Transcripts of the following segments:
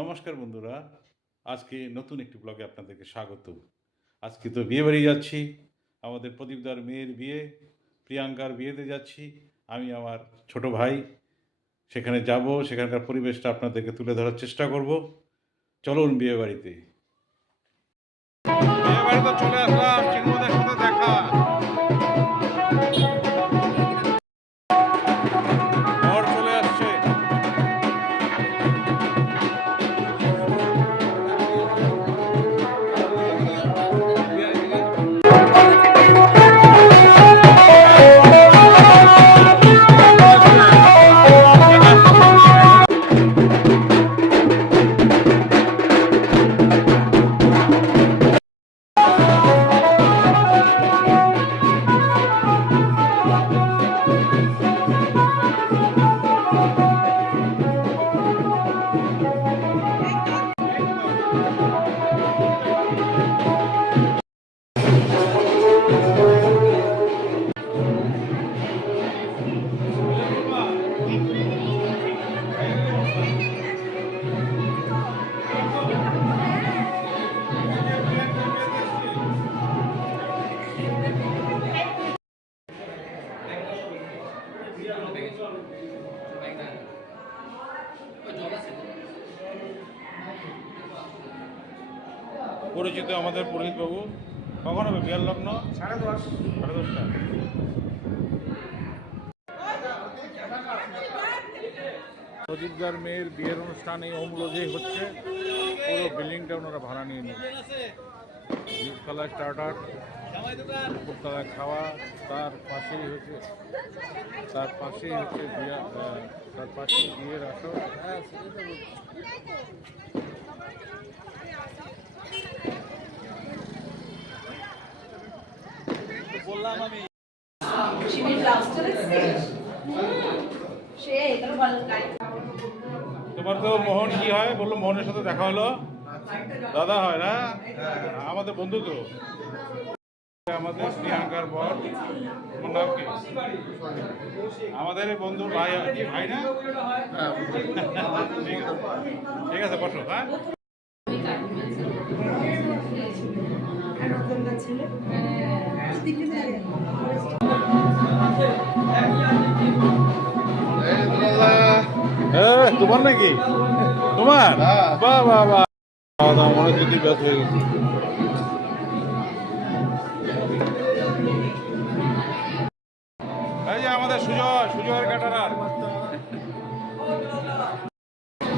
নমস্কার বন্ধুরা। আজকে নতুন একটি ব্লগে আপনাদেরকে স্বাগত। আজকে তো বিয়ে বাড়ি যাচ্ছি, আমাদের প্রদীপদার মেয়ের বিয়ে, প্রিয়াঙ্কার বিয়েতে যাচ্ছি, আমি আমার ছোট ভাই। সেখানে যাব, সেখানকার পরিবেশটা আপনাদেরকে তুলে ধরার চেষ্টা করব। চলুন বিয়ে বাড়িতে। চলে আসলাম পরিচিত আমাদের পুরোহিত বাবু কখন হবে? বিয়ার লগ্ন? সাড়ে দশ। সাড়ে দশটা। মেয়ের বিয়ের অনুষ্ঠান এই অমূলজেই হচ্ছে। পুরো বিল্ডিংটা ওনারা ভাড়া নিয়ে নিচতলায় স্টার্টার উপরতলায় খাওয়া তার পাশেই হচ্ছে তার পাশেই হচ্ছে বিয়া তার পাশেই বিয়ের আসর। তোমার তো মোহন কি হয়? বলল মোহনের সাথে দেখা হলো। দাদা হয় না? আমাদের বন্ধু তো। আমাদের প্রিয়াঙ্কার বর। তোমার নাম কি? আমাদের বন্ধু ভাই কি? ভাই না? ঠিক আছে। বসো হ্যাঁ? হ্যাঁ, তোমার নাকি? তোমার? মনে হচ্ছে তুই হয়ে গেছিস এই যে আমাদের সুজয় সুজয়ের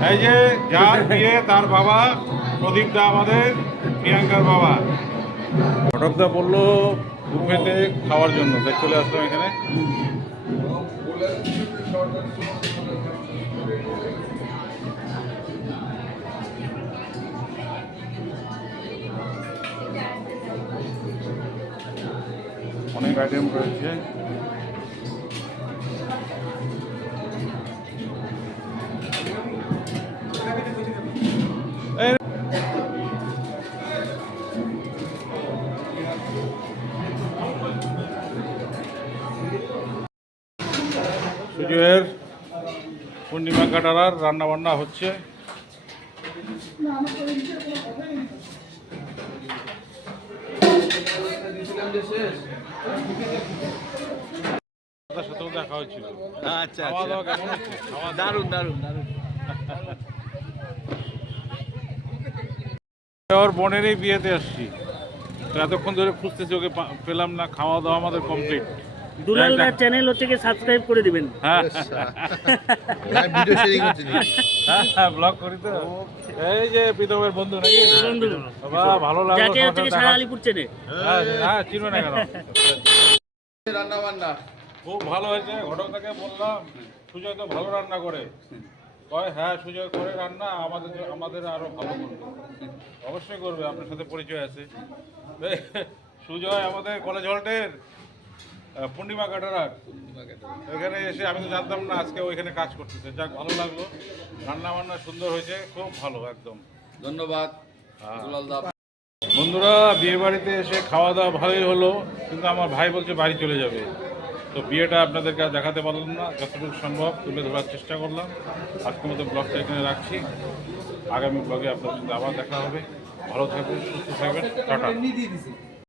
এই যে যার বিয়ে তার বাবা প্রদীপ দা আমাদের প্রিয়াঙ্কার বাবা। ঘটকদা বলল বুফেতে খাওয়ার জন্য। তাই চলে আসলাম এখানে। অনেক আইটেম রয়েছে। সুজয়ের পূর্ণিমা কাটারার রান্না বান্না হচ্ছে। দাদার সাথেও দেখা হয়েছিল। আচ্ছা খাওয়া আচ্ছা। দাওয়া কেমন হচ্ছে খাওয়া দাওয়া দারুণ দারুণ। দারুণ ওর বোনেরই বিয়েতে আসছি। তো এতক্ষণ ধরে ওকে পা- পেলাম না খাওয়া দাওয়া আমাদের কমপ্লিট দুলালদার চ্যানেল হচ্ছে গিয়ে সাবস্ক্রাইব করে দিবেন। হ্যাঁ। ভিডিও শেয়ারিং হচ্ছে হ্যাঁ ব্লগ করি তো। এই যে প্রীতমের বন্ধু নাকি? বন্ধু। বাহ ভালো লাগল যাকে হচ্ছে সাথে সারা আলিপুর চেনে। হ্যাঁ হ্যাঁ চিনবে না কেন? রান্না বান্না খুব ভালো হয়েছে বললাম সুজয় তো ভালো রান্না করে। কয় হ্যাঁ সুজয় করে রান্না আমাদের আমাদের আরও ভালো করবে। অবশ্যই করবে আপনার সাথে পরিচয় আছে। সুজয় আমাদের কলেজ হল্টের। পূর্ণিমা কাটারার এখানে এসে আমি তো জানতাম না আজকে ওইখানে কাজ করতেছে। যাক ভালো লাগল। রান্না বান্না সুন্দর হয়েছে খুব ভালো একদম। ধন্যবাদ। হ্যাঁ। বন্ধুরা বিয়ে বাড়িতে এসে খাওয়া দাওয়া ভালোই হলো কিন্তু আমার ভাই বলছে বাড়ি চলে যাবে। তো বিয়েটা আপনাদেরকে আর দেখাতে পারলাম না যতটুকু সম্ভব তুলে ধরার চেষ্টা করলাম। আজকের মতো ব্লগটা এখানে রাখছি। আগামী ব্লগে আপনাদের সাথে আবার দেখা হবে। ভালো থাকবেন সুস্থ থাকবেন। টাটা।